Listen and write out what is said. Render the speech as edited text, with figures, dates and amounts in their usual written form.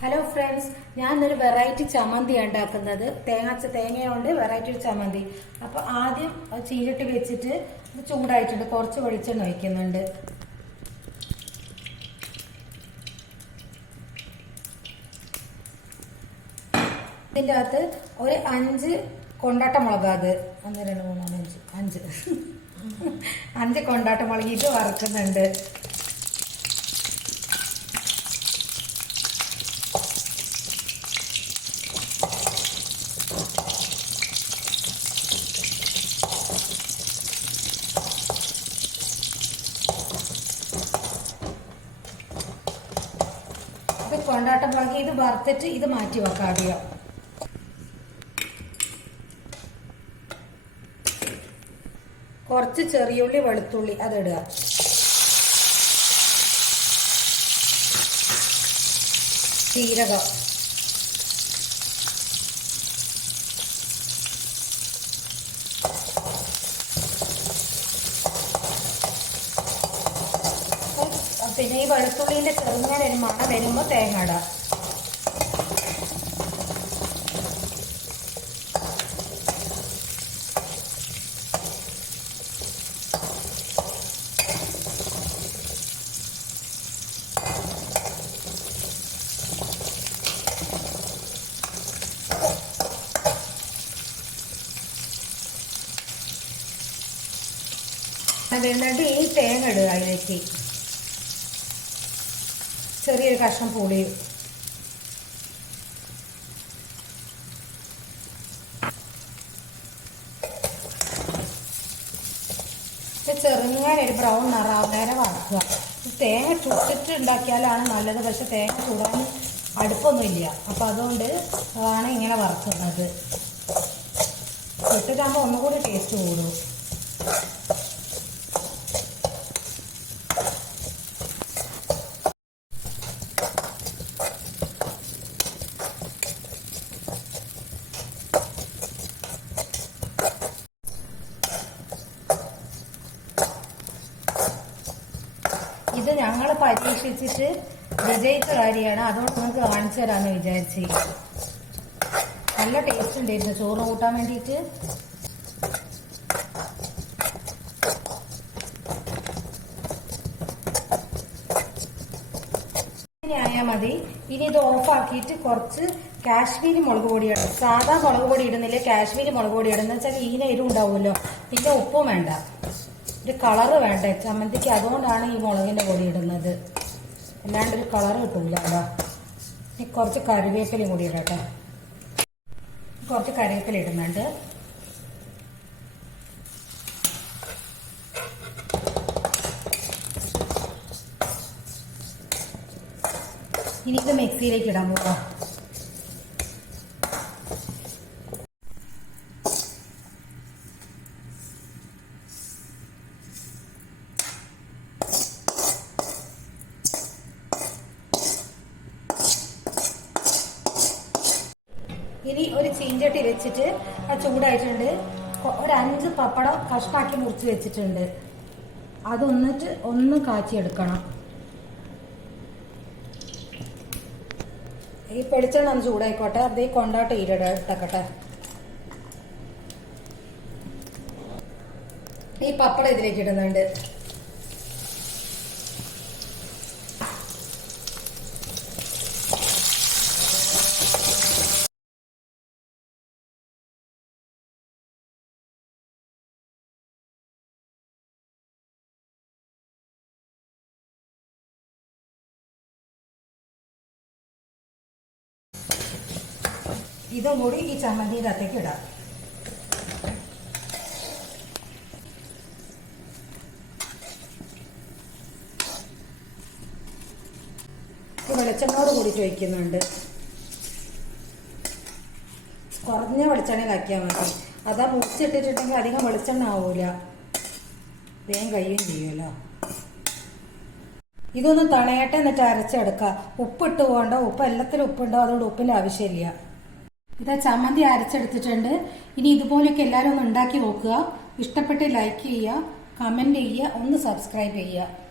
Hello friends, ഞാനൊരു variety ചമ്മന്തി ഉണ്ടാക്കുന്നത്. തേങ്ങയുണ്ട് വെറൈറ്റി ഒരു ചമ്മന്തി. അപ്പോൾ ആദ്യം ചീരിട്ട് വെച്ചിട്ട് ഇത് ചൂടായിട്ടുണ്ട്. കുറച്ച് വെളിച്ചെണ്ണ ഒഴിക്കുന്നുണ്ട്. ഇതിൻ്റെ അകത്ത് ഒരു 5 കൊണ്ടാട്ട മുളക്, അത് 1 2 3 4 5 കൊണ്ടാട്ട മുളക് ഇത് വറുക്കുന്നുണ്ട്. കൊണ്ടാട്ട മുളക് ഇത് വറുത്തിട്ട് ഇത് മാറ്റി വെക്കാം. ആദ്യം കുറച്ച് ചെറിയുള്ളി വെളുത്തുള്ളി അതിടുക. ജീരകം, പിന്നെ ഈ വെളുത്തുള്ളിന്റെ ചെറുങ്ങനെ ഒരു മണം വരുമ്പോൾ തേങ്ങ ഇടാം. എന്നിട്ട് ഈ തേങ്ങ ഇടുക. അതിലേക്ക് ചെറിയൊരു കഷ്ണം പുളിയും ചെറുങ്ങനെ ഒരു ബ്രൗൺ നിറാവും നേരെ വറക്കുക. തേങ്ങ ചുട്ടിട്ട് ഉണ്ടാക്കിയാലാണ് നല്ലത്. പക്ഷെ തേങ്ങ ചൂടാൻ അടുപ്പൊന്നുമില്ല. അപ്പം അതുകൊണ്ട് ആണ് ഇങ്ങനെ വറക്കുന്നത്. ചുട്ടിട്ടാകുമ്പോൾ ഒന്നുകൂടി ടേസ്റ്റ് കൂടും. ഇത് ഞങ്ങൾ പരീക്ഷിച്ചിട്ട് വിജയിച്ച കാര്യമാണ്. അതുകൊണ്ട് നിങ്ങൾക്ക് കാണിച്ചു തരാമെന്ന് വിചാരിച്ച്. നല്ല ടേസ്റ്റ് ഉണ്ടായിരുന്നു ചോറ് കൂട്ടാൻ വേണ്ടിയിട്ട്. ഇങ്ങനെ ആയാൽ മതി. ഇനി ഇത് ഓഫാക്കിയിട്ട് കുറച്ച് കാശ്മീരി മുളക് പൊടി ഇടും. സാധാ മുളക് പൊടി ഇടുന്നില്ല, കാശ്മീരി മുളക് പൊടി ഇടുന്ന വെച്ചാൽ ഈന എരിവ് ഉണ്ടാവുമല്ലോ. പിന്നെ ഉപ്പും വേണ്ട, ഒരു കളറ് വേണ്ട ചമ്മന്തിക്ക്. അതുകൊണ്ടാണ് ഈ മുളകിന്റെ പൊടി ഇടുന്നത്. അല്ലാണ്ട് ഒരു കളറ് കിട്ടില്ല. അതാ ഇനി കുറച്ച് കറിവേപ്പിലയും കൂടി ഇടട്ടെ. കുറച്ച് കറിവേപ്പില ഇടുന്നുണ്ട്. ഇനി ഇത് മിക്സിയിലേക്ക് ഇടാൻ പോവാം. ഇനി ഒരു ചീഞ്ചട്ടി വെച്ചിട്ട് അത് ചൂടായിട്ടുണ്ട്. ഒരു 5 പപ്പടം കഷ്ണാക്കി മുറിച്ച് വെച്ചിട്ടുണ്ട്. അതൊന്നിട്ട് ഒന്ന് കാച്ചിയെടുക്കണം. ഈ പൊടിച്ചെണ്ണ ഒന്ന് ചൂടായിക്കോട്ടെ. അത് ഈ കൊണ്ടാട്ട് ഇട്ടക്കട്ടെ. ഈ പപ്പടം ഇതിലേക്ക് ഇടുന്നുണ്ട്. ഇതും കൂടി ഈ ചമ്മന്തിയുടെ അകത്തേക്ക് ഇടാം. വെളിച്ചെണ്ണോട് കൂടി ചോദിക്കുന്നുണ്ട്. കുറഞ്ഞ വെളിച്ചെണ്ണ ആക്കിയാൽ മതി. അതാ മുറിച്ചിട്ടിട്ടുണ്ടെങ്കിൽ അധികം വെളിച്ചെണ്ണ ആവൂല, വേഗം കഴിയുകയും ചെയ്യുമല്ലോ. ഇതൊന്ന് തണയട്ടെ, എന്നിട്ട് അരച്ചെടുക്കുക. ഉപ്പിട്ട് പോകണ്ട. ഉപ്പ് എല്ലാത്തിലും ഉപ്പുണ്ടാവും, അതുകൊണ്ട് ഉപ്പിന്റെ ആവശ്യമില്ല. ഇതാ ചമ്മന്തി അരച്ചെടുത്തിട്ടുണ്ട്. ഇനി ഇതുപോലെയൊക്കെ എല്ലാവരും ഒന്ന് ഉണ്ടാക്കി നോക്കുക. ഇഷ്ടപ്പെട്ട് ലൈക്ക് ചെയ്യുക, കമന്റ് ചെയ്യുക, ഒന്ന് സബ്സ്ക്രൈബ് ചെയ്യുക.